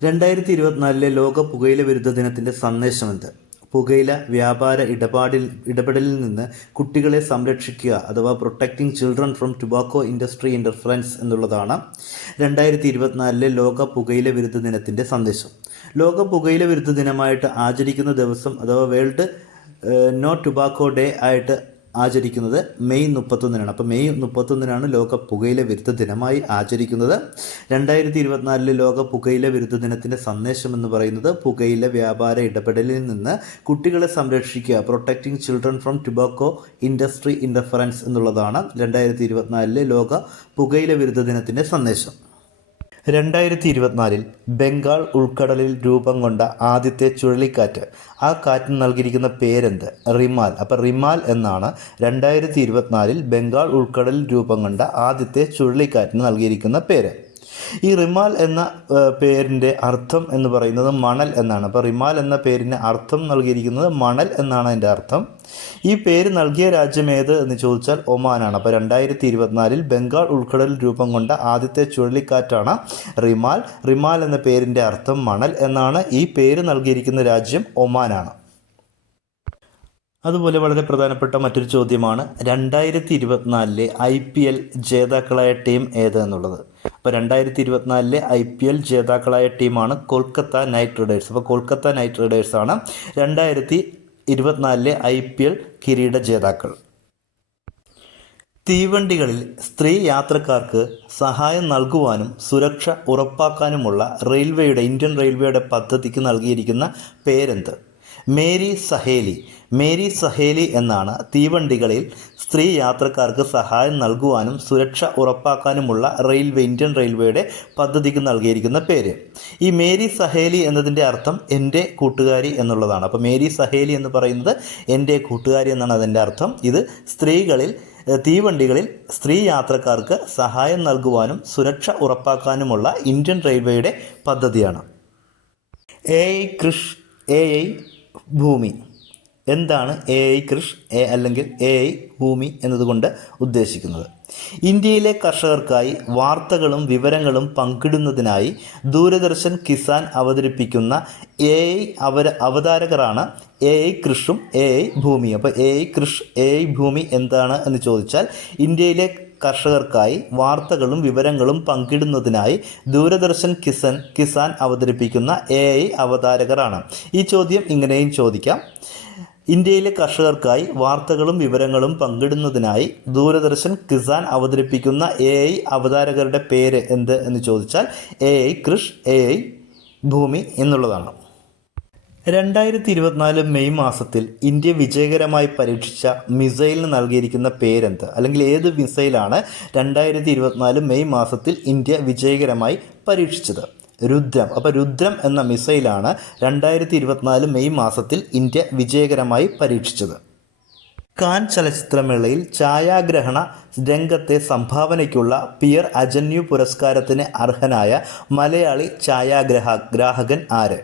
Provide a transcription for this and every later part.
രണ്ടായിരത്തി ഇരുപത്തിനാലിലെ ലോക പുകയില വിരുദ്ധ ദിനത്തിന്റെ സന്ദേശം സന്ദേശമെന്ത് പുകയില വ്യാപാര ഇടപാടിൽ ഇടപെടലിൽ നിന്ന് കുട്ടികളെ സംരക്ഷിക്കുക അഥവാ protecting children from tobacco industry interference എന്നുള്ളതാണ് രണ്ടായിരത്തി ഇരുപത്തിനാലിലെ ലോക പുകയില വിരുദ്ധ ദിനത്തിന്റെ സന്ദേശം. ലോക പുകയില വിരുദ്ധ ദിനമായിട്ട് ആചരിക്കുന്ന ദിവസം അഥവാ വേൾഡ് നോ ടുബാക്കോ ഡേ ആയിട്ട് ആചരിക്കുന്നത് മെയ് മുപ്പത്തൊന്നിനാണ്. അപ്പോൾ മെയ് മുപ്പത്തൊന്നിനാണ് ലോക പുകയില വിരുദ്ധ ദിനമായി ആചരിക്കുന്നത്. രണ്ടായിരത്തി ഇരുപത്തിനാലിലെ ലോക പുകയില വിരുദ്ധ ദിനത്തിന്റെ സന്ദേശം എന്ന് പറയുന്നത് പുകയില വ്യാപാര ഇടപെടലിൽ നിന്ന് കുട്ടികളെ സംരക്ഷിക്കുക protecting children from tobacco industry interference എന്നുള്ളതാണ് രണ്ടായിരത്തി ഇരുപത്തിനാലിലെ ലോക പുകയില വിരുദ്ധ ദിനത്തിന്റെ സന്ദേശം. രണ്ടായിരത്തി ഇരുപത്തിനാലിൽ ബംഗാൾ ഉൾക്കടലിൽ രൂപം കൊണ്ട ആദ്യത്തെ ചുഴലിക്കാറ്റ്. ആ കാറ്റിന് നൽകിയിരിക്കുന്ന പേരെന്ത്? റിമാൽ. അപ്പോൾ റിമാൽ എന്നാണ് രണ്ടായിരത്തി ഇരുപത്തിനാലിൽ ബംഗാൾ ഉൾക്കടലിൽ രൂപം കൊണ്ട ആദ്യത്തെ ചുഴലിക്കാറ്റിന് നൽകിയിരിക്കുന്ന പേര്. ഈ റിമാൽ എന്ന പേരിന്റെ അർത്ഥം എന്ന് പറയുന്നത് മണൽ എന്നാണ്. അപ്പോൾ റിമാൽ എന്ന പേരിന് അർത്ഥം നൽകിയിരിക്കുന്നത് മണൽ എന്നാണ് അതിന്റെ അർത്ഥം. ഈ പേര് നൽകിയ രാജ്യം ഏത് എന്ന് ചോദിച്ചാൽ ഒമാനാണ്. അപ്പോൾ രണ്ടായിരത്തി ഇരുപത്തിനാലിൽ ബംഗാൾ ഉൾക്കടലിൽ രൂപം കൊണ്ട ആദ്യത്തെ ചുഴലിക്കാറ്റാണ് റിമാൽ. റിമാൽ എന്ന പേരിന്റെ അർത്ഥം മണൽ എന്നാണ് ഈ പേര് നൽകിയിരിക്കുന്ന രാജ്യം ഒമാനാണ്. അതുപോലെ വളരെ പ്രധാനപ്പെട്ട മറ്റൊരു ചോദ്യമാണ് രണ്ടായിരത്തി ഇരുപത്തിനാലിലെ ഐ പി എൽ ജേതാക്കളായ ടീം ഏത് എന്നുള്ളത്? അപ്പോൾ രണ്ടായിരത്തി ഇരുപത്തിനാലിലെ ഐ പി എൽ ജേതാക്കളായ ടീമാണ് കൊൽക്കത്ത നൈറ്റ് റൈഡേഴ്സ്. അപ്പോൾ കൊൽക്കത്ത നൈറ്റ് റൈഡേഴ്സാണ് രണ്ടായിരത്തി ഇരുപത്തിനാലിലെ ഐ പി എൽ കിരീട ജേതാക്കൾ. തീവണ്ടികളിൽ സ്ത്രീ യാത്രക്കാർക്ക് സഹായം നൽകുവാനും സുരക്ഷ ഉറപ്പാക്കാനുമുള്ള റെയിൽവേയുടെ ഇന്ത്യൻ റെയിൽവേയുടെ പദ്ധതിക്ക് നൽകിയിരിക്കുന്ന പേരെന്ത്? മേരി സഹേലി മേരി സഹേലി എന്നാണ് തീവണ്ടികളിൽ സ്ത്രീ യാത്രക്കാർക്ക് സഹായം നൽകുവാനും സുരക്ഷ ഉറപ്പാക്കാനുമുള്ള റെയിൽവേ ഇന്ത്യൻ റെയിൽവേയുടെ പദ്ധതിക്ക് നൽകിയിരിക്കുന്ന പേര്. ഈ മേരി സഹേലി എന്നതിന്റെ അർത്ഥം എന്റെ കൂട്ടുകാരി എന്നുള്ളതാണ്. അപ്പോൾ മേരി സഹേലി എന്ന് പറയുന്നത് എന്റെ കൂട്ടുകാരി എന്നാണ് അതിന്റെ അർത്ഥം. ഇത് സ്ത്രീകളിൽ തീവണ്ടികളിൽ സ്ത്രീ യാത്രക്കാർക്ക് സഹായം നൽകുവാനും സുരക്ഷ ഉറപ്പാക്കാനുമുള്ള ഇന്ത്യൻ റെയിൽവേയുടെ പദ്ധതിയാണ്. A I Krish A I Bhoomi. എന്താണ് എ ഐ കൃഷ് എ അല്ലെങ്കിൽ എ ഐ ഭൂമി എന്നതുകൊണ്ട് ഉദ്ദേശിക്കുന്നത്? ഇന്ത്യയിലെ കർഷകർക്കായി വാർത്തകളും വിവരങ്ങളും പങ്കിടുന്നതിനായി ദൂരദർശൻ കിസാൻ അവതരിപ്പിക്കുന്ന എ ഐ അവര അവതാരകരാണ് എ ഐ കൃഷും എ ഐ ഭൂമി. അപ്പോൾ A I Krish A I Bhoomi എന്താണ് എന്ന് ചോദിച്ചാൽ ഇന്ത്യയിലെ കർഷകർക്കായി വാർത്തകളും വിവരങ്ങളും പങ്കിടുന്നതിനായി ദൂരദർശൻ കിസൻ കിസാൻ അവതരിപ്പിക്കുന്ന എ ഐ അവതാരകരാണ്. ഈ ചോദ്യം ഇങ്ങനെയും ചോദിക്കാം. ഇന്ത്യയിലെ കർഷകർക്കായി വാർത്തകളും വിവരങ്ങളും പങ്കിടുന്നതിനായി ദൂരദർശൻ കിസാൻ അവതരിപ്പിക്കുന്ന എ ഐ അവതാരകരുടെ പേര് എന്ത് എന്ന് ചോദിച്ചാൽ A I Krish A I Bhoomi എന്നുള്ളതാണ്. രണ്ടായിരത്തി ഇരുപത്തിനാല് മെയ് മാസത്തിൽ ഇന്ത്യ വിജയകരമായി പരീക്ഷിച്ച മിസൈലിന് നൽകിയിരിക്കുന്ന പേരെന്ത്? അല്ലെങ്കിൽ ഏത് മിസൈലാണ് രണ്ടായിരത്തി ഇരുപത്തിനാല് മെയ് മാസത്തിൽ ഇന്ത്യ വിജയകരമായി പരീക്ഷിച്ചത്? രുദ്രം. അപ്പോൾ രുദ്രം എന്ന മിസൈലാണ് രണ്ടായിരത്തി ഇരുപത്തിനാല് മെയ് മാസത്തിൽ ഇന്ത്യ വിജയകരമായി പരീക്ഷിച്ചത്. കാൻ ചലച്ചിത്രമേളയിൽ ഛായാഗ്രഹണ രംഗത്തെ സംഭാവനയ്ക്കുള്ള പിയർ അജന്യു പുരസ്കാരത്തിന് അർഹനായ മലയാളി ഛായാഗ്രഹ ഗ്രാഹകൻ ആര്?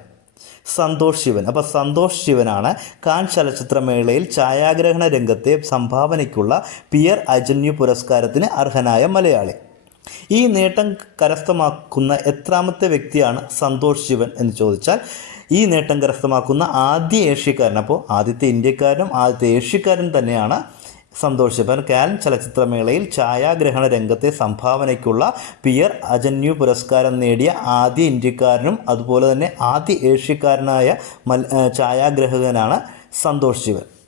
സന്തോഷ് ശിവൻ. അപ്പോൾ സന്തോഷ് ശിവനാണ് കാൻ ചലച്ചിത്രമേളയിൽ ഛായാഗ്രഹണ രംഗത്തെ സംഭാവനയ്ക്കുള്ള പിയർ അജന്യു പുരസ്കാരത്തിന് അർഹനായ മലയാളി. ഈ നേട്ടം കരസ്ഥമാക്കുന്ന എത്രാമത്തെ വ്യക്തിയാണ് സന്തോഷ് ശിവൻ എന്ന് ചോദിച്ചാൽ ഈ നേട്ടം കരസ്ഥമാക്കുന്ന ആദ്യ ഏഷ്യക്കാരൻ അപ്പോൾ ആദ്യത്തെ ഇന്ത്യക്കാരനും ആദ്യത്തെ ഏഷ്യക്കാരൻ തന്നെയാണ് സന്തോഷ് ശിവൻ. കാൻ ചലച്ചിത്രമേളയിൽ ഛായാഗ്രഹണ രംഗത്തെ സംഭാവനയ്ക്കുള്ള പിയർ അജന്യു പുരസ്കാരം നേടിയ ആദ്യ ഇന്ത്യക്കാരനും അതുപോലെ തന്നെ ആദ്യ ഏഷ്യക്കാരനായ മൽ ഛായാഗ്രഹകനാണ് സന്തോഷ് ശിവൻ.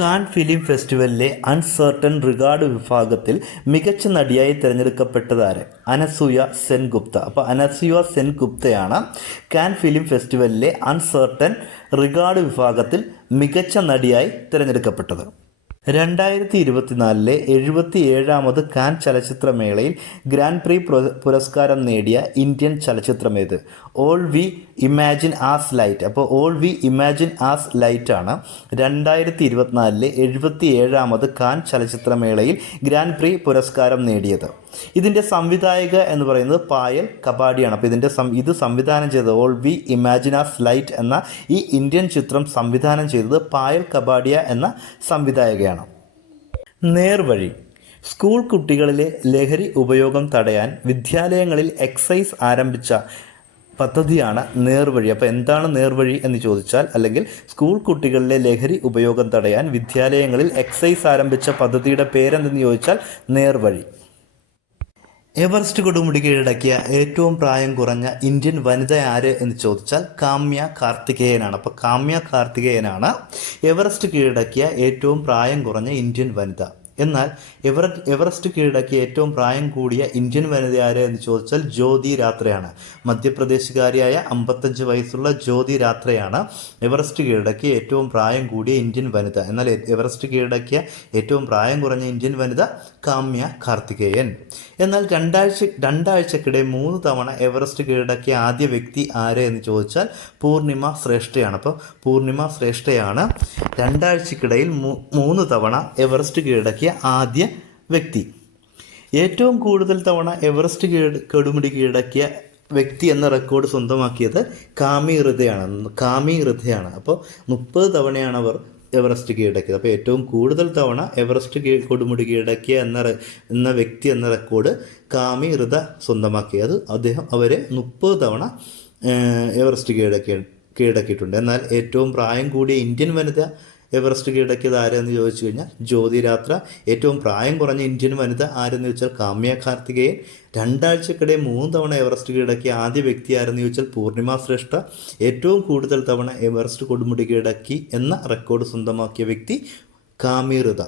കാൻ ഫിലിം ഫെസ്റ്റിവലിലെ അൺസർട്ടൺ റിഗാർഡ് വിഭാഗത്തിൽ മികച്ച നടിയായി തിരഞ്ഞെടുക്കപ്പെട്ടതാര്? അനസൂയ സെൻഗുപ്ത. അപ്പോൾ അനസൂയ സെൻഗുപ്തയാണ് കാൻ ഫിലിം ഫെസ്റ്റിവലിലെ അൺസർട്ടൺ റിഗാർഡ് വിഭാഗത്തിൽ മികച്ച നടിയായി തിരഞ്ഞെടുക്കപ്പെട്ടത്. രണ്ടായിരത്തി ഇരുപത്തിനാലിലെ എഴുപത്തി ഏഴാമത് കാൻ ചലച്ചിത്രമേളയിൽ ഗ്രാൻഡ് പ്രീ പുരസ്കാരം നേടിയ Indian ചലച്ചിത്രമേത്? All we imagine as light. അപ്പോൾ all we imagine as light ആണ് രണ്ടായിരത്തി ഇരുപത്തിനാലിലെ എഴുപത്തി ഏഴാമത് കാൻ ചലച്ചിത്രമേളയിൽ ഗ്രാൻഡ് പ്രീ പുരസ്കാരം നേടിയത്. ഇതിന്റെ സംവിധായക എന്ന് പറയുന്നത് പായൽ കബാഡിയാണ്. അപ്പോൾ ഇതിന്റെ സം ഇത് സംവിധാനം ചെയ്തത് ഓൾ വി ഇമാജിനാസ് ലൈറ്റ് എന്ന ഈ ഇന്ത്യൻ ചിത്രം സംവിധാനം ചെയ്തത് പായൽ കബാഡിയ എന്ന സംവിധായകയാണ്. നേർവഴി സ്കൂൾ കുട്ടികളിലെ ലഹരി ഉപയോഗം തടയാൻ വിദ്യാലയങ്ങളിൽ എക്സൈസ് ആരംഭിച്ച പദ്ധതിയാണ് നേർവഴി അപ്പോൾ എന്താണ് നേർവഴി എന്ന് ചോദിച്ചാൽ അല്ലെങ്കിൽ സ്കൂൾ കുട്ടികളിലെ ലഹരി ഉപയോഗം തടയാൻ വിദ്യാലയങ്ങളിൽ എക്സൈസ് ആരംഭിച്ച പദ്ധതിയുടെ പേരെന്തെന്ന് ചോദിച്ചാൽ നേർവഴി എവറസ്റ്റ് കൊടുമുടി കീഴടക്കിയ ഏറ്റവും പ്രായം കുറഞ്ഞ ഇന്ത്യൻ വനിത ആര് എന്ന് ചോദിച്ചാൽ കാമ്യ കാർത്തികേയനാണ്. അപ്പോൾ കാമ്യ കാർത്തികേയനാണ് എവറസ്റ്റ് കീഴടക്കിയ ഏറ്റവും പ്രായം കുറഞ്ഞ ഇന്ത്യൻ വനിത. എന്നാൽ എവറ എവറസ്റ്റ് കീഴടക്കിയ ഏറ്റവും പ്രായം കൂടിയ ഇന്ത്യൻ വനിത എന്ന് ചോദിച്ചാൽ ജ്യോതി രാത്രയാണ്. മധ്യപ്രദേശുകാരിയായ അമ്പത്തഞ്ച് വയസ്സുള്ള ജ്യോതി രാത്രയാണ് എവറസ്റ്റ് കീഴടക്കിയ ഏറ്റവും പ്രായം കൂടിയ ഇന്ത്യൻ വനിത. എന്നാൽ എവറസ്റ്റ് കീഴടക്കിയ ഏറ്റവും പ്രായം കുറഞ്ഞ ഇന്ത്യൻ വനിത കാമ്യ കാർത്തികേയൻ. എന്നാൽ രണ്ടാഴ്ച രണ്ടാഴ്ചക്കിടെ മൂന്ന് തവണ എവറസ്റ്റ് കീഴടക്കിയ ആദ്യ വ്യക്തി ആരെയെന്ന് ചോദിച്ചാൽ പൂർണിമ ശ്രേഷ്ഠയാണ്. അപ്പോൾ പൂർണിമ ശ്രേഷ്ഠയാണ്. രണ്ടാഴ്ചക്കിടയിൽ മൂന്ന് തവണ എവറസ്റ്റ് കീഴടക്കിയ ആദ്യ വ്യക്തി. ഏറ്റവും കൂടുതൽ തവണ എവറസ്റ്റ് കീഴ് കെടുമുടി കീഴടക്കിയ വ്യക്തി എന്ന റെക്കോർഡ് സ്വന്തമാക്കിയത് കാമി ഹൃദയാണ്. കാമി ഹൃദയാണ്. അപ്പോൾ മുപ്പത് തവണയാണ് അവർ എവറസ്റ്റ് കീഴടക്കിയത്. അപ്പോൾ ഏറ്റവും കൂടുതൽ തവണ എവറസ്റ്റ് കൊടുമുടി കീഴടക്കിയ എന്ന എന്ന വ്യക്തി എന്ന റെക്കോർഡ് കാമി ഹൃദ സ്വന്തമാക്കിയത് അദ്ദേഹം അവരെ മുപ്പത് തവണ എവറസ്റ്റ് കീഴടക്കി കീഴടക്കിയിട്ടുണ്ട്. എന്നാൽ ഏറ്റവും പ്രായം കൂടിയ ഇന്ത്യൻ വനിത എവറസ്റ്റ് കീഴടക്കിയത് ആരെന്ന് ചോദിച്ചു കഴിഞ്ഞാൽ ജ്യോതിരാത്ര. ഏറ്റവും പ്രായം കുറഞ്ഞ ഇന്ത്യൻ വനിത ആരെന്ന് ചോദിച്ചാൽ കാമ്യ കാർത്തികേയൻ. രണ്ടാഴ്ചക്കിടെ മൂന്ന് തവണ എവറസ്റ്റ് കീഴടക്കിയ ആദ്യ വ്യക്തി ആരെന്ന് ചോദിച്ചാൽ പൂർണിമ ശ്രേഷ്ഠ. ഏറ്റവും കൂടുതൽ തവണ എവറസ്റ്റ് കൊടുമുടി കീഴടക്കി എന്ന റെക്കോർഡ് സ്വന്തമാക്കിയ വ്യക്തി കാമീറുത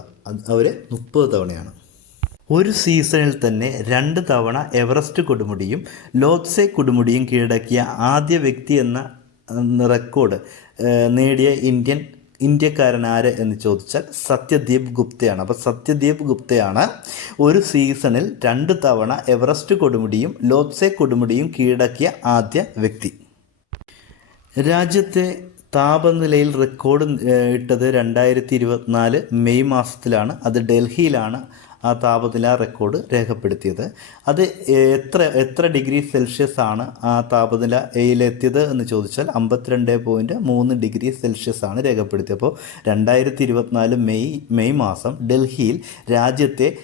അവരെ മുപ്പത് തവണയാണ്. ഒരു സീസണിൽ തന്നെ രണ്ട് തവണ എവറസ്റ്റ് കൊടുമുടിയും ലോത്സെ കൊടുമുടിയും കീഴടക്കിയ ആദ്യ വ്യക്തി എന്ന റെക്കോർഡ് നേടിയ ഇന്ത്യൻ ഇന്ത്യക്കാരൻ ആര് എന്ന് ചോദിച്ചാൽ സത്യദീപ് ഗുപ്തയാണ്. അപ്പോൾ സത്യദീപ് ഗുപ്തയാണ് ഒരു സീസണിൽ രണ്ട് തവണ എവറസ്റ്റ് കൊടുമുടിയും ലോപ്സെ കൊടുമുടിയും കീഴടക്കിയ ആദ്യ വ്യക്തി. രാജ്യത്തെ താപനിലയിൽ റെക്കോർഡ് ഇട്ടത് രണ്ടായിരത്തി മെയ് മാസത്തിലാണ്. അത് ഡൽഹിയിലാണ്. ആ താപനില റെക്കോർഡ് രേഖപ്പെടുത്തിയത്. അത് എത്ര എത്ര ഡിഗ്രി സെൽഷ്യസ് ആണ് ആ താപനില താപനിലയിലെത്തിയത് എന്ന് ചോദിച്ചാൽ അമ്പത്തിരണ്ട് പോയിന്റ് മൂന്ന് ഡിഗ്രി സെൽഷ്യസ് ആണ് രേഖപ്പെടുത്തിയത്. അപ്പോൾ രണ്ടായിരത്തി ഇരുപത്തിനാല് മെയ് മെയ് മാസം ഡൽഹിയിൽ രാജ്യത്തെ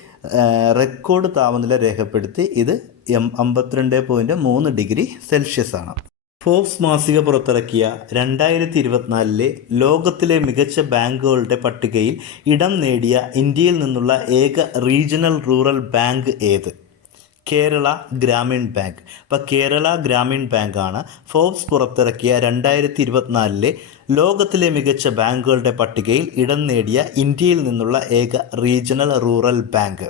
റെക്കോർഡ് താപനില രേഖപ്പെടുത്തി ഇത് എം അമ്പത്തിരണ്ട് പോയിന്റ് മൂന്ന് ഡിഗ്രി സെൽഷ്യസ് ആണ്. ഫോബ്സ് മാസിക പുറത്തിറക്കിയ രണ്ടായിരത്തി ഇരുപത്തിനാലിലെ ലോകത്തിലെ മികച്ച ബാങ്കുകളുടെ പട്ടികയിൽ ഇടം നേടിയ ഇന്ത്യയിൽ നിന്നുള്ള ഏക റീജിയണൽ റൂറൽ ബാങ്ക് ഏത്? കേരള ഗ്രാമീൺ ബാങ്ക്. അപ്പോൾ കേരള ഗ്രാമീൺ ബാങ്കാണ് ഫോബ്സ് പുറത്തിറക്കിയ രണ്ടായിരത്തി ഇരുപത്തിനാലിലെ ലോകത്തിലെ മികച്ച ബാങ്കുകളുടെ പട്ടികയിൽ ഇടം നേടിയ ഇന്ത്യയിൽ നിന്നുള്ള ഏക റീജിയണൽ റൂറൽ ബാങ്ക്.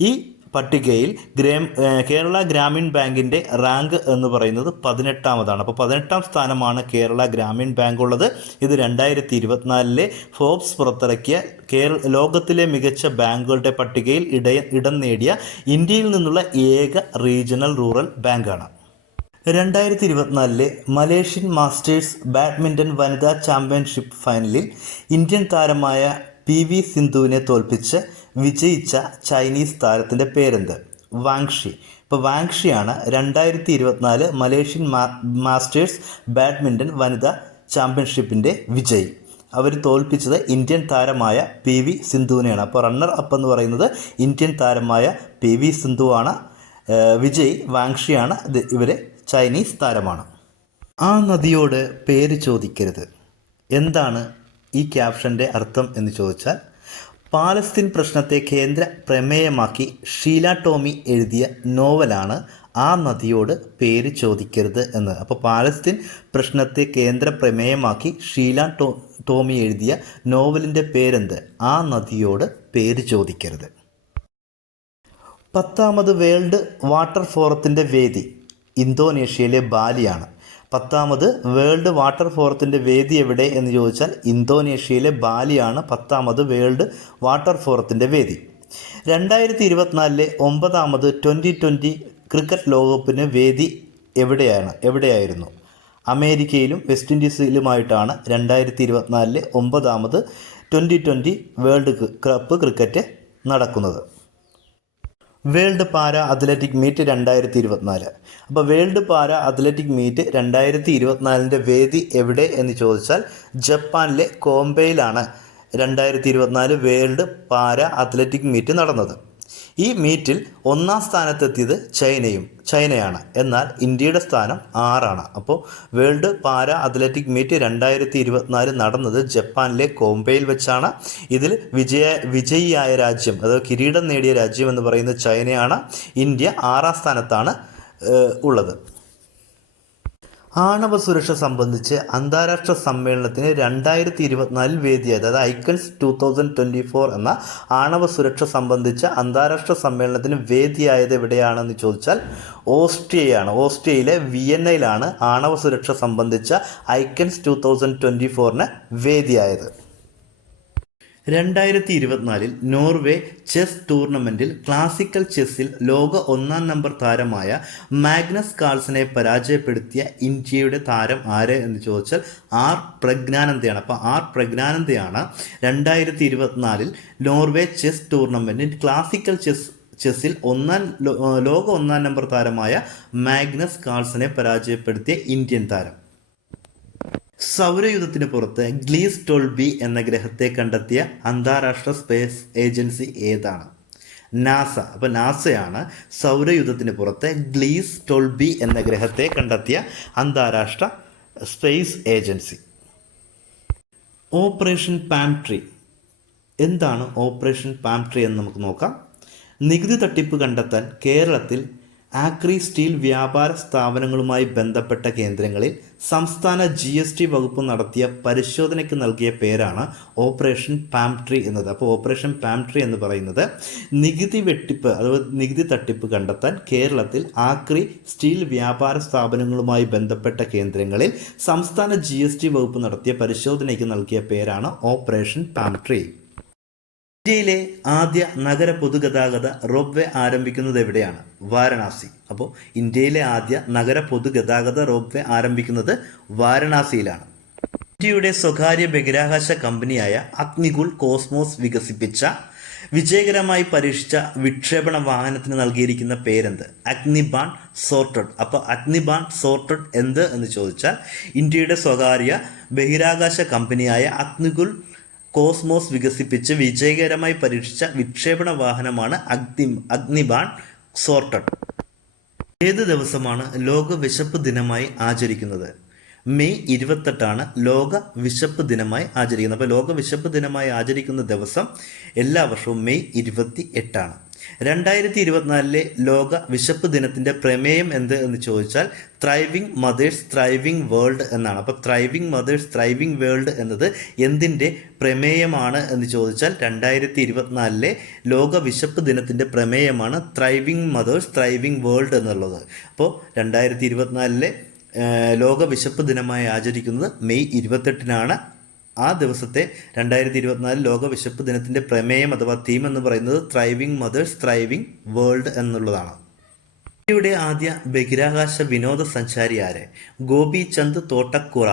ഈ പട്ടികയിൽ ഗ്രാം കേരള ഗ്രാമീൺ ബാങ്കിന്റെ റാങ്ക് എന്ന് പറയുന്നത് പതിനെട്ടാമതാണ്. അപ്പോൾ പതിനെട്ടാം സ്ഥാനമാണ് കേരള ഗ്രാമീൺ ബാങ്ക് ഉള്ളത്. ഇത് രണ്ടായിരത്തി ഇരുപത്തിനാലിലെ ഫോബ്സ് പുറത്തിറക്കിയ കേരള ലോകത്തിലെ മികച്ച ബാങ്കുകളുടെ പട്ടികയിൽ ഇട ഇടം നേടിയ ഇന്ത്യയിൽ നിന്നുള്ള ഏക റീജിയണൽ റൂറൽ ബാങ്കാണ്. രണ്ടായിരത്തി ഇരുപത്തിനാലിലെ മലേഷ്യൻ മാസ്റ്റേഴ്സ് ബാഡ്മിന്റൺ വനിതാ ചാമ്പ്യൻഷിപ്പ് ഫൈനലിൽ ഇന്ത്യൻ താരമായ പി വി സിന്ധുവിനെ തോൽപ്പിച്ച് വിജയിച്ച ചൈനീസ് താരത്തിന്റെ പേരെന്ത്? വാങ്ഷി. ഇപ്പോൾ വാങ്ഷിയാണ് രണ്ടായിരത്തി ഇരുപത്തിനാല് മലേഷ്യൻ മാസ്റ്റേഴ്സ് ബാഡ്മിന്റൺ വനിതാ ചാമ്പ്യൻഷിപ്പിന്റെ വിജയി. അവർ തോൽപ്പിച്ചത് ഇന്ത്യൻ താരമായ പി വി സിന്ധുവിനെയാണ്. അപ്പോൾ റണ്ണർ അപ്പ് എന്ന് പറയുന്നത് ഇന്ത്യൻ താരമായ പി വി സിന്ധുവാണ്. വിജയ് വാങ്ഷിയാണ് ഇവർ ചൈനീസ് താരമാണ്. ആ നദിയോട് പേര് ചോദിക്കരുത്. എന്താണ് ഈ ക്യാപ്ഷന്റെ അർത്ഥം എന്ന് ചോദിച്ചാൽ പാലസ്തീൻ പ്രശ്നത്തെ കേന്ദ്ര പ്രമേയമാക്കി ഷീല ടോമി എഴുതിയ നോവലാണ് ആ നദിയോട് പേര് ചോദിക്കരുത് എന്ന്. അപ്പോൾ പാലസ്തീൻ പ്രശ്നത്തെ കേന്ദ്ര പ്രമേയമാക്കി ഷീല ടോ ടോമി എഴുതിയ നോവലിന്റെ പേരെന്ത്? ആ നദിയോട് പേര് ചോദിക്കരുത്. പത്താമത് വേൾഡ് വാട്ടർ ഫോറത്തിന്റെ വേദി ഇന്തോനേഷ്യയിലെ ബാലിയാണ്. പത്താമത് വേൾഡ് വാട്ടർ ഫോറത്തിന്റെ വേദി എവിടെ എന്ന് ചോദിച്ചാൽ ഇന്തോനേഷ്യയിലെ ബാലിയാണ് പത്താമത് വേൾഡ് വാട്ടർ ഫോറത്തിന്റെ വേദി. രണ്ടായിരത്തി ഇരുപത്തിനാലിലെ ഒമ്പതാമത് ട്വന്റി ട്വന്റി ക്രിക്കറ്റ് ലോകകപ്പിന് വേദി എവിടെയാണ്? എവിടെയായിരുന്നു? അമേരിക്കയിലും വെസ്റ്റ് ഇൻഡീസിലുമായിട്ടാണ് രണ്ടായിരത്തി ഇരുപത്തിനാലിലെ ഒമ്പതാമത് twenty twenty world cup cricket നടക്കുന്നത്. വേൾഡ് പാര അത്ലറ്റിക് മീറ്റ് രണ്ടായിരത്തി ഇരുപത്തിനാല് അപ്പോൾ വേൾഡ് പാര അത്ലറ്റിക് മീറ്റ് രണ്ടായിരത്തി ഇരുപത്തിനാലിന്റെ വേദി എവിടെ എന്ന് ചോദിച്ചാൽ ജപ്പാനിലെ കോംബെയിലാണ് രണ്ടായിരത്തി ഇരുപത്തിനാല് വേൾഡ് പാര അത്ലറ്റിക് മീറ്റ് നടന്നത്. ഈ മീറ്റിൽ ഒന്നാം സ്ഥാനത്തെത്തിയത് ചൈനയും ചൈനയാണ്. എന്നാൽ ഇന്ത്യയുടെ സ്ഥാനം ആറാണ്. അപ്പോൾ വേൾഡ് പാരാ അത്ലറ്റിക് മീറ്റ് രണ്ടായിരത്തി ഇരുപത്തിനാല് നടന്നത് ജപ്പാനിലെ കോംബെയിൽ വെച്ചാണ്. ഇതിൽ വിജയ വിജയിയായ രാജ്യം അതായത് കിരീടം നേടിയ രാജ്യം എന്ന് പറയുന്നത് ചൈനയാണ്. ഇന്ത്യ ആറാം സ്ഥാനത്താണ് ഉള്ളത്. ആണവ സുരക്ഷ സംബന്ധിച്ച് അന്താരാഷ്ട്ര സമ്മേളനത്തിന് രണ്ടായിരത്തി ഇരുപത്തിനാലിൽ വേദിയായത് അതായത് ICONS two thousand twenty four എന്ന ആണവ സുരക്ഷ സംബന്ധിച്ച അന്താരാഷ്ട്ര സമ്മേളനത്തിന് വേദിയായത് എവിടെയാണെന്ന് ചോദിച്ചാൽ ഓസ്ട്രിയയാണ്. ഓസ്ട്രിയയിലെ വിയന്നയിലാണ് ആണവ സുരക്ഷ സംബന്ധിച്ച ഐക്കൻസ് ടു തൗസൻഡ് ട്വന്റി ഫോറിന് വേദിയായത്. രണ്ടായിരത്തി ഇരുപത്തിനാലിൽ നോർവേ ചെസ് ടൂർണമെന്റിൽ ക്ലാസിക്കൽ ചെസ്സിൽ ലോക ഒന്നാം നമ്പർ താരമായ മാഗ്നസ് കാൾസനെ പരാജയപ്പെടുത്തിയ ഇന്ത്യയുടെ താരം ആര് എന്ന് ചോദിച്ചാൽ ആർ പ്രജ്ഞാനന്ദയാണ്. അപ്പോൾ ആർ പ്രജ്ഞാനന്ദയാണ് രണ്ടായിരത്തി ഇരുപത്തിനാലിൽ നോർവേ ചെസ് ടൂർണമെന്റിൽ ക്ലാസിക്കൽ ചെസ് ചെസ്സിൽ ഒന്നാം ലോക ഒന്നാം നമ്പർ താരമായ മാഗ്നസ് കാൾസനെ പരാജയപ്പെടുത്തിയ ഇന്ത്യൻ താരം. സൗരയൂഥത്തിന് പുറത്ത് ഗ്ലീസ് ടോൾബി എന്ന ഗ്രഹത്തെ കണ്ടെത്തിയ അന്താരാഷ്ട്ര സ്പേസ് ഏജൻസി ഏതാണ്? നാസ. അപ്പോൾ നാസയാണ് സൗരയുദ്ധത്തിന് പുറത്ത് ഗ്ലീസ് ടോൾബി എന്ന ഗ്രഹത്തെ കണ്ടെത്തിയ അന്താരാഷ്ട്ര സ്പേസ് ഏജൻസി. ഓപ്പറേഷൻ പാംട്രി എന്താണ് ഓപ്പറേഷൻ പാംട്രി എന്ന് നമുക്ക് നോക്കാം. നികുതി തട്ടിപ്പ് കണ്ടെത്താൻ കേരളത്തിൽ ആക്രി സ്റ്റീൽ വ്യാപാര സ്ഥാപനങ്ങളുമായി ബന്ധപ്പെട്ട കേന്ദ്രങ്ങളിൽ സംസ്ഥാന ജി എസ് ടി വകുപ്പ് നടത്തിയ പരിശോധനയ്ക്ക് നൽകിയ പേരാണ് ഓപ്പറേഷൻ പാംട്രി എന്നത്. അപ്പോൾ ഓപ്പറേഷൻ പാംട്രി എന്ന് പറയുന്നത് നികുതി വെട്ടിപ്പ് അഥവാ നികുതി തട്ടിപ്പ് കണ്ടെത്താൻ കേരളത്തിൽ ആക്രി സ്റ്റീൽ വ്യാപാര സ്ഥാപനങ്ങളുമായി ബന്ധപ്പെട്ട കേന്ദ്രങ്ങളിൽ സംസ്ഥാന ജി വകുപ്പ് നടത്തിയ പരിശോധനയ്ക്ക് നൽകിയ പേരാണ് ഓപ്പറേഷൻ പാംട്രി ഇന്ത്യയിലെ ആദ്യ നഗര പൊതുഗതാഗത റോപ്പ് വേ ആരംഭിക്കുന്നത് എവിടെയാണ്? വാരണാസി. അപ്പോൾ ഇന്ത്യയിലെ ആദ്യ നഗര പൊതുഗതാഗത റോപ്പ് വേ ആരംഭിക്കുന്നത് വാരണാസിയിലാണ്. ഇന്ത്യയുടെ സ്വകാര്യ ബഹിരാകാശ കമ്പനിയായ അഗ്നികുൾ കോസ്മോസ് വികസിപ്പിച്ച വിജയകരമായി പരീക്ഷിച്ച വിക്ഷേപണ വാഹനത്തിന് നൽകിയിരിക്കുന്ന പേരെന്ത്? അഗ്നിബാൺ സോർട്ടഡ്. അപ്പോൾ അഗ്നിബാൺ സോർട്ടഡ് എന്ത് എന്ന് ചോദിച്ചാൽ ഇന്ത്യയുടെ സ്വകാര്യ ബഹിരാകാശ കമ്പനിയായ അഗ്നികുൾ കോസ്മോസ് വികസിപ്പിച്ച് വിജയകരമായി പരീക്ഷിച്ച വിക്ഷേപണ വാഹനമാണ് അഗ്നി അഗ്നിബാൺ സോർട്ടഡ്. ഏത് ദിവസമാണ് ലോക വിശപ്പ് ദിനമായി ആചരിക്കുന്നത്? മെയ് ഇരുപത്തെട്ടാണ് ലോക വിശപ്പ് ദിനമായി ആചരിക്കുന്നത്. അപ്പോൾ ലോക വിശപ്പ് ദിനമായി ആചരിക്കുന്ന ദിവസം എല്ലാ വർഷവും മെയ് ഇരുപത്തി എട്ടാണ് രണ്ടായിരത്തി ഇരുപത്തിനാലിലെ ലോക വിശപ്പ് ദിനത്തിന്റെ പ്രമേയം എന്ത് എന്ന് ചോദിച്ചാൽ ത്രൈവിംഗ് മദേഴ്സ് ത്രൈവിംഗ് വേൾഡ് എന്നാണ്. അപ്പോൾ ത്രൈവിംഗ് മദേഴ്സ് ത്രൈവിംഗ് വേൾഡ് എന്നത് എന്തിന്റെ പ്രമേയമാണ് എന്ന് ചോദിച്ചാൽ രണ്ടായിരത്തി ഇരുപത്തിനാലിലെ ലോക വിശപ്പ് ദിനത്തിന്റെ പ്രമേയമാണ് ത്രൈവിംഗ് മദേഴ്സ് ത്രൈവിംഗ് വേൾഡ് എന്നുള്ളത്. അപ്പോൾ രണ്ടായിരത്തി ഇരുപത്തിനാലിലെ ലോക വിശപ്പ് ദിനമായി ആചരിക്കുന്നത് മെയ് ഇരുപത്തെട്ടിനാണ്. ആ ദിവസത്തെ രണ്ടായിരത്തി ഇരുപത്തിനാല് ലോക വിശപ്പ് ദിനത്തിന്റെ പ്രമേയം അഥവാ തീം എന്ന് പറയുന്നത് ത്രൈവിംഗ് മദേഴ്സ് ത്രൈവിംഗ് വേൾഡ് എന്നുള്ളതാണ്. ഇന്ത്യയുടെ ആദ്യ ബഹിരാകാശ വിനോദസഞ്ചാരി ആരെ? ഗോപി ചന്ദ് തോട്ടക്കുറ.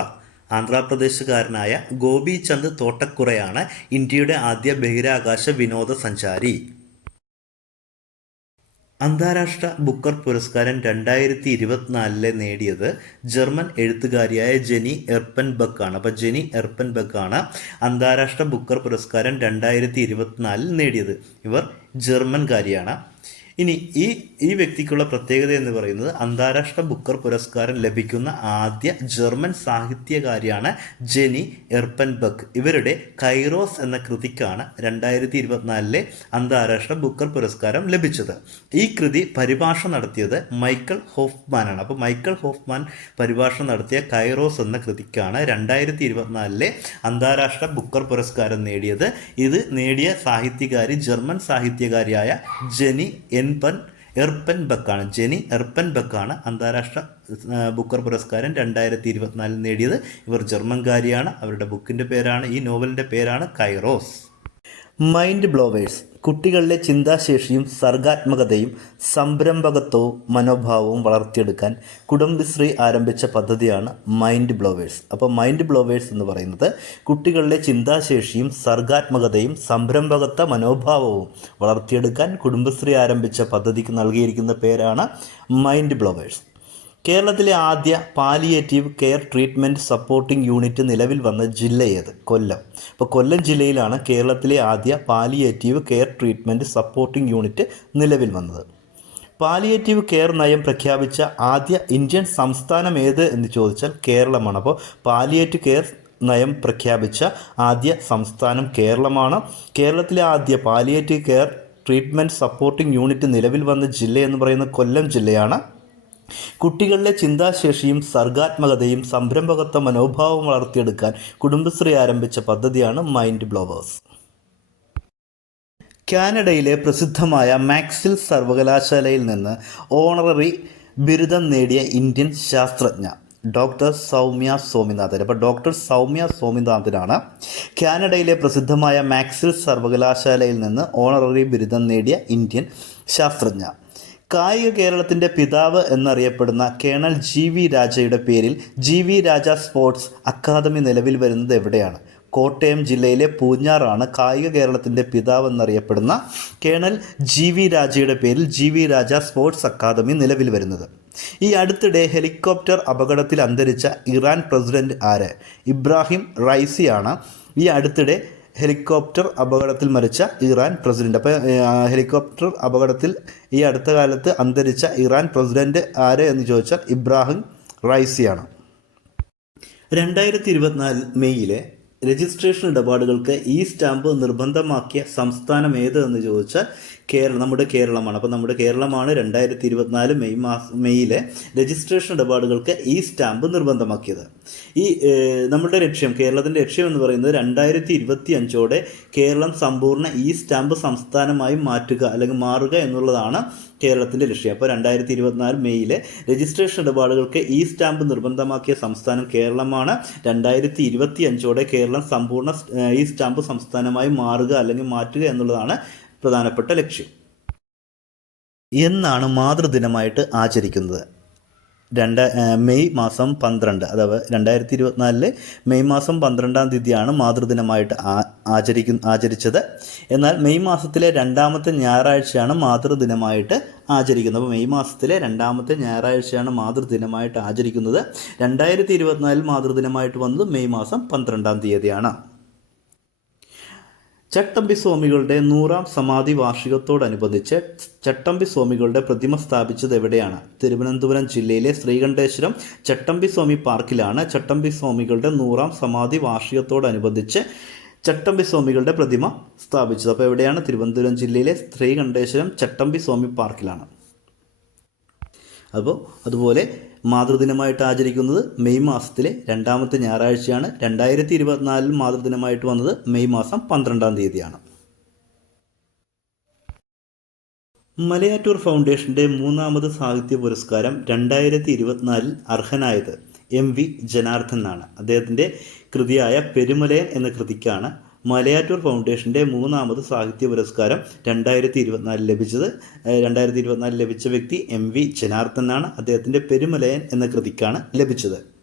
ആന്ധ്രാപ്രദേശുകാരനായ ഗോപി ചന്ദ് തോട്ടക്കുറയാണ് ഇന്ത്യയുടെ ആദ്യ ബഹിരാകാശ വിനോദസഞ്ചാരി അന്താരാഷ്ട്ര ബുക്കർ പുരസ്കാരം രണ്ടായിരത്തി ഇരുപത്തിനാലിലെ നേടിയത് ജർമ്മൻ എഴുത്തുകാരിയായ ജെനി എർപ്പൻബക്ക് ആണ് അപ്പോൾ ജെനി എർപ്പൻബക്ക് ആണ് അന്താരാഷ്ട്ര ബുക്കർ പുരസ്കാരം രണ്ടായിരത്തി ഇരുപത്തിനാലിൽ നേടിയത്. ഇവർ ജർമ്മൻകാരിയാണ് ഇനി ഈ ഈ വ്യക്തിക്കുള്ള പ്രത്യേകത എന്ന് പറയുന്നത് അന്താരാഷ്ട്ര ബുക്കർ പുരസ്കാരം ലഭിക്കുന്ന ആദ്യ ജർമ്മൻ സാഹിത്യകാരിയാണ് ജെനി എർപ്പൻബക്ക് ഇവരുടെ കൈറോസ് എന്ന കൃതിക്കാണ് രണ്ടായിരത്തി ഇരുപത്തിനാലിലെ അന്താരാഷ്ട്ര ബുക്കർ പുരസ്കാരം ലഭിച്ചത്. ഈ കൃതി പരിഭാഷ നടത്തിയത് മൈക്കൽ ഹോഫ്മാനാണ്. അപ്പോൾ മൈക്കൽ ഹോഫ്മാൻ പരിഭാഷ നടത്തിയ കൈറോസ് എന്ന കൃതിക്കാണ് രണ്ടായിരത്തി ഇരുപത്തിനാലിലെ അന്താരാഷ്ട്ര ബുക്കർ പുരസ്കാരം നേടിയത്. ഇത് നേടിയ സാഹിത്യകാരി ജർമ്മൻ സാഹിത്യകാരിയായ ജെനി എൻപൻ എർപ്പൻ ബക്കാണ്. ജെനി എർപ്പൻ ബക്കാണ് അന്താരാഷ്ട്ര ബുക്കർ പുരസ്കാരം രണ്ടായിരത്തി ഇരുപത്തിനാലിൽ നേടിയത്. ഇവർ ജർമ്മൻകാരിയാണ്. അവരുടെ ബുക്കിന്റെ പേരാണ് ഈ നോവലിന്റെ പേരാണ് കൈറോസ്. Mind blowers. കുട്ടികളിലെ ചിന്താശേഷിയും സർഗാത്മകതയും സംരംഭകത്വവും മനോഭാവവും വളർത്തിയെടുക്കാൻ കുടുംബശ്രീ ആരംഭിച്ച പദ്ധതിയാണ് മൈൻഡ് ബ്ലോവേഴ്സ് അപ്പോൾ മൈൻഡ് ബ്ലോവേഴ്സ് എന്ന് പറയുന്നത് കുട്ടികളിലെ ചിന്താശേഷിയും സർഗാത്മകതയും സംരംഭകത്വ മനോഭാവവും വളർത്തിയെടുക്കാൻ കുടുംബശ്രീ ആരംഭിച്ച പദ്ധതിക്ക് നൽകിയിരിക്കുന്ന പേരാണ് മൈൻഡ് ബ്ലോവേഴ്സ് കേരളത്തിലെ ആദ്യ palliative care treatment supporting unit നിലവിൽ വന്ന ജില്ല ഏത്? കൊല്ലം. അപ്പോൾ കൊല്ലം ജില്ലയിലാണ് കേരളത്തിലെ ആദ്യ palliative care treatment supporting unit നിലവിൽ വന്നത്. പാലിയേറ്റീവ് കെയർ നയം പ്രഖ്യാപിച്ച ആദ്യ ഇന്ത്യൻ സംസ്ഥാനം ഏത് എന്ന് ചോദിച്ചാൽ കേരളമാണ്. അപ്പോൾ പാലിയേറ്റീവ് കെയർ നയം പ്രഖ്യാപിച്ച ആദ്യ സംസ്ഥാനം കേരളമാണ്. കേരളത്തിലെ ആദ്യ palliative care treatment supporting unit നിലവിൽ വന്ന ജില്ല എന്ന് പറയുന്നത് കൊല്ലം ജില്ലയാണ്. കുട്ടികളിലെ ചിന്താശേഷിയും സർഗാത്മകതയും സംരംഭകത്വ മനോഭാവം വളർത്തിയെടുക്കാൻ കുടുംബശ്രീ ആരംഭിച്ച പദ്ധതിയാണ് മൈൻഡ് ബ്ലോവേഴ്സ്. കാനഡയിലെ പ്രസിദ്ധമായ മാക്സിൽ സർവകലാശാലയിൽ നിന്ന് ഓണററി ബിരുദം നേടിയ ഇന്ത്യൻ ശാസ്ത്രജ്ഞ ഡോക്ടർ സൗമ്യ സ്വാമിനാഥൻ. അപ്പോൾ ഡോക്ടർ സൗമ്യ സ്വാമിനാഥനാണ് കാനഡയിലെ പ്രസിദ്ധമായ മാക്സിൽ സർവകലാശാലയിൽ നിന്ന് ഓണററി ബിരുദം നേടിയ ഇന്ത്യൻ ശാസ്ത്രജ്ഞ. കായിക കേരളത്തിന്റെ പിതാവ് എന്നറിയപ്പെടുന്ന കേണൽ ജി വി രാജയുടെ പേരിൽ G V Raja sports academy നിലവിൽ വരുന്നത് എവിടെയാണ്? കോട്ടയം ജില്ലയിലെ പൂഞ്ഞാറാണ് കായിക കേരളത്തിന്റെ പിതാവ് എന്നറിയപ്പെടുന്ന കേണൽ ജി വി രാജയുടെ പേരിൽ G V Raja sports academy നിലവിൽ വരുന്നത്. ഈ അടുത്തിടെ ഹെലികോപ്റ്റർ അപകടത്തിൽ അന്തരിച്ച ഇറാൻ പ്രസിഡന്റ് ആര്? ഇബ്രാഹിം റൈസിയാണ് ഈ അടുത്തിടെ ഹെലികോപ്റ്റർ അപകടത്തിൽ മരിച്ച ഇറാൻ പ്രസിഡന്റ്. അപ്പോൾ ഹെലികോപ്റ്റർ അപകടത്തിൽ ഈ അടുത്ത കാലത്ത് അന്തരിച്ച ഇറാൻ പ്രസിഡന്റ് ആര് എന്ന് ചോദിച്ചാൽ ഇബ്രാഹിം റൈസിയാണ് രണ്ടായിരത്തി ഇരുപത്തിനാല് മെയ്യിലെ രജിസ്ട്രേഷൻ ഇടപാടുകൾക്ക് ഈ സ്റ്റാമ്പ് നിർബന്ധമാക്കിയ സംസ്ഥാനം ഏത് എന്ന് ചോദിച്ചാൽ കേരളം നമ്മുടെ കേരളമാണ്. അപ്പോൾ നമ്മുടെ കേരളമാണ് രണ്ടായിരത്തി ഇരുപത്തിനാല് മെയ് മാസം മെയ്യിലെ രജിസ്ട്രേഷൻ ഇടപാടുകൾക്ക് ഈ സ്റ്റാമ്പ് നിർബന്ധമാക്കിയത്. ഈ നമ്മുടെ ലക്ഷ്യം കേരളത്തിന്റെ ലക്ഷ്യം എന്ന് പറയുന്നത് രണ്ടായിരത്തി ഇരുപത്തി അഞ്ചോടെ കേരളം സമ്പൂർണ ഈ സ്റ്റാമ്പ് സംസ്ഥാനമായി മാറ്റുക അല്ലെങ്കിൽ മാറുക എന്നുള്ളതാണ് കേരളത്തിന്റെ ലക്ഷ്യം. അപ്പോൾ രണ്ടായിരത്തി ഇരുപത്തിനാല് മെയ്യിലെ രജിസ്ട്രേഷൻ ഇടപാടുകൾക്ക് ഈ സ്റ്റാമ്പ് നിർബന്ധമാക്കിയ സംസ്ഥാനം കേരളമാണ്. രണ്ടായിരത്തി ഇരുപത്തി അഞ്ചോടെ കേരളം സമ്പൂർണ ഈ സ്റ്റാമ്പ് സംസ്ഥാനമായി മാറുക അല്ലെങ്കിൽ മാറ്റുക എന്നുള്ളതാണ് പ്രധാനപ്പെട്ട ലക്ഷ്യം. എന്നാണ് മാതൃദിനമായിട്ട് ആചരിക്കുന്നത്. രണ്ട് മെയ് മാസം പന്ത്രണ്ട് അഥവാ രണ്ടായിരത്തി ഇരുപത്തിനാലിലെ മെയ് മാസം പന്ത്രണ്ടാം തീയതിയാണ് മാതൃദിനമായിട്ട് ആചരിക്കുന്ന ആചരിച്ചത്. എന്നാൽ മെയ് മാസത്തിലെ രണ്ടാമത്തെ ഞായറാഴ്ചയാണ് മാതൃദിനമായിട്ട് ആചരിക്കുന്നത്. അപ്പോൾ മെയ് മാസത്തിലെ രണ്ടാമത്തെ ഞായറാഴ്ചയാണ് മാതൃദിനമായിട്ട് ആചരിക്കുന്നത്. രണ്ടായിരത്തി ഇരുപത്തിനാലിൽ മാതൃദിനമായിട്ട് വന്നത് മെയ് മാസം പന്ത്രണ്ടാം തീയതിയാണ്. ചട്ടമ്പി സ്വാമികളുടെ നൂറാം സമാധി വാർഷികത്തോടനുബന്ധിച്ച് ചട്ടമ്പി സ്വാമികളുടെ പ്രതിമ സ്ഥാപിച്ചത് എവിടെയാണ്? തിരുവനന്തപുരം ജില്ലയിലെ ശ്രീകണ്ഠേശ്വരം ചട്ടമ്പി സ്വാമി പാർക്കിലാണ് ചട്ടമ്പി സ്വാമികളുടെ നൂറാം സമാധി വാർഷികത്തോടനുബന്ധിച്ച് ചട്ടമ്പി സ്വാമികളുടെ പ്രതിമ സ്ഥാപിച്ചത്. അപ്പോൾ എവിടെയാണ്? തിരുവനന്തപുരം ജില്ലയിലെ ശ്രീകണ്ഠേശ്വരം ചട്ടമ്പി സ്വാമി പാർക്കിലാണ്. അപ്പോൾ അതുപോലെ മാതൃദിനമായിട്ട് ആചരിക്കുന്നത് മെയ് മാസത്തിലെ രണ്ടാമത്തെ ഞായറാഴ്ചയാണ്. രണ്ടായിരത്തി ഇരുപത്തിനാലിൽ മാതൃദിനമായിട്ട് വന്നത് മെയ് മാസം പന്ത്രണ്ടാം തീയതിയാണ്. മലയാറ്റൂർ ഫൗണ്ടേഷന്റെ മൂന്നാമത് സാഹിത്യ പുരസ്കാരം രണ്ടായിരത്തി ഇരുപത്തിനാലിൽ അർഹനായത് എം വി ജനാർദ്ദനാണ് അദ്ദേഹത്തിന്റെ കൃതിയായ പെരുമലയൻ എന്ന കൃതിക്കാണ് മലയാറ്റൂർ ഫൗണ്ടേഷന്റെ മൂന്നാമത് സാഹിത്യ പുരസ്കാരം രണ്ടായിരത്തി ഇരുപത്തിനാലിൽ ലഭിച്ചത്. രണ്ടായിരത്തി ഇരുപത്തിനാലിൽ ലഭിച്ച വ്യക്തി എം വി ജനാർദ്ദനാണ് അദ്ദേഹത്തിന്റെ പെരുമലയൻ എന്ന കൃതിക്കാണ് ലഭിച്ചത്.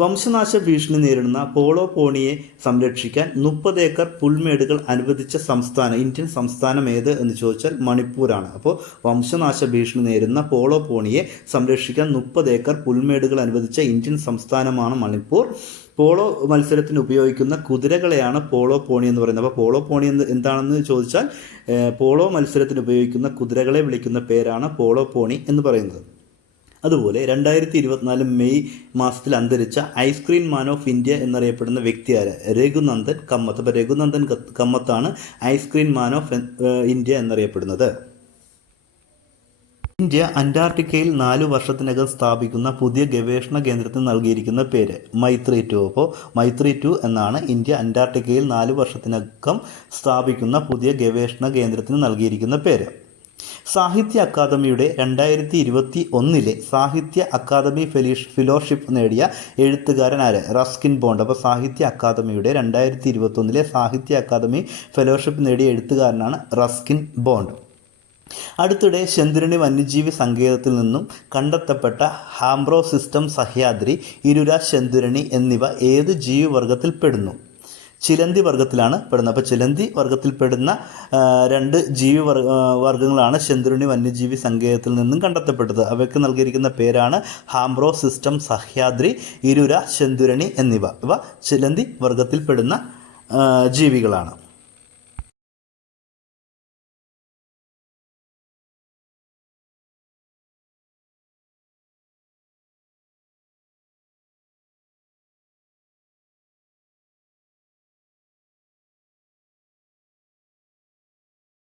വംശനാശ ഭീഷണി നേരിടുന്ന പോളോ പോണിയെ സംരക്ഷിക്കാൻ മുപ്പത് ഏക്കർ പുൽമേടുകൾ അനുവദിച്ച സംസ്ഥാനം ഇന്ത്യൻ സംസ്ഥാനം ഏത് എന്ന് ചോദിച്ചാൽ മണിപ്പൂരാണ്. അപ്പോൾ വംശനാശ ഭീഷണി നേരിടുന്ന പോളോ പോണിയെ സംരക്ഷിക്കാൻ മുപ്പത് ഏക്കർ പുൽമേടുകൾ അനുവദിച്ച ഇന്ത്യൻ സംസ്ഥാനമാണ് മണിപ്പൂർ. പോളോ മത്സരത്തിന് ഉപയോഗിക്കുന്ന കുതിരകളെയാണ് പോളോ പോണി എന്ന് പറയുന്നത്. അപ്പോൾ പോളോ പോണി എന്ന് എന്താണെന്ന് ചോദിച്ചാൽ പോളോ മത്സരത്തിന് ഉപയോഗിക്കുന്ന കുതിരകളെ വിളിക്കുന്ന പേരാണ് പോളോ പോണി എന്ന് പറയുന്നത്. അതുപോലെ രണ്ടായിരത്തി ഇരുപത്തിനാല് മെയ് മാസത്തിൽ അന്തരിച്ച ഐസ്ക്രീം മാൻ ഓഫ് ഇന്ത്യ എന്നറിയപ്പെടുന്ന വ്യക്തിയായ രഘുനന്ദൻ കമ്മത്ത്. അപ്പോൾ Raghunandan കമ്മത്താണ് ice cream man of India എന്നറിയപ്പെടുന്നത്. ഇന്ത്യ അന്റാർട്ടിക്കയിൽ നാലു വർഷത്തിനകം സ്ഥാപിക്കുന്ന പുതിയ ഗവേഷണ കേന്ദ്രത്തിന് നൽകിയിരിക്കുന്ന പേര് മൈത്രി ടു. അപ്പോൾ മൈത്രി ടു എന്നാണ് ഇന്ത്യ അന്റാർട്ടിക്കയിൽ നാലു വർഷത്തിനകം സ്ഥാപിക്കുന്ന പുതിയ ഗവേഷണ കേന്ദ്രത്തിന് നൽകിയിരിക്കുന്ന പേര്. സാഹിത്യ അക്കാദമിയുടെ രണ്ടായിരത്തി ഇരുപത്തി ഒന്നിലെ സാഹിത്യ അക്കാദമി ഫെലീഷ് ഫിലോഷിപ്പ് നേടിയ എഴുത്തുകാരൻ റസ്കിൻ ബോണ്ട്. അപ്പോൾ സാഹിത്യ അക്കാദമിയുടെ രണ്ടായിരത്തി ഇരുപത്തൊന്നിലെ സാഹിത്യ അക്കാദമി ഫെലോഷിപ്പ് നേടിയ എഴുത്തുകാരനാണ് റസ്കിൻ ബോണ്ട്. അടുത്തിടെ ചന്ദ്രനി വന്യജീവി സങ്കേതത്തിൽ നിന്നും കണ്ടെത്തപ്പെട്ട ഹാംബ്രോ സിസ്റ്റം സഹ്യാദ്രി ഇരുര ചന്ദ്രണി എന്നിവ ഏത് ജീവിവർഗത്തിൽ പെടുന്നു? ചിലന്തി വർഗത്തിലാണ് പെടുന്നത്. അപ്പോൾ ചിലന്തി വർഗത്തിൽപ്പെടുന്ന രണ്ട് ജീവി വർഗ ആ, വർഗങ്ങളാണ് ശെന്തുരുണി വന്യജീവി സങ്കേതത്തിൽ നിന്നും കണ്ടെത്തപ്പെട്ടത്. അവയ്ക്ക് നൽകിയിരിക്കുന്ന പേരാണ് ഹാംബ്രോ സിസ്റ്റം സഹ്യാദ്രി ഇരുര ശെന്തുരണി എന്നിവ. ഇവ ചിലന്തി വർഗത്തിൽപ്പെടുന്ന ജീവികളാണ്.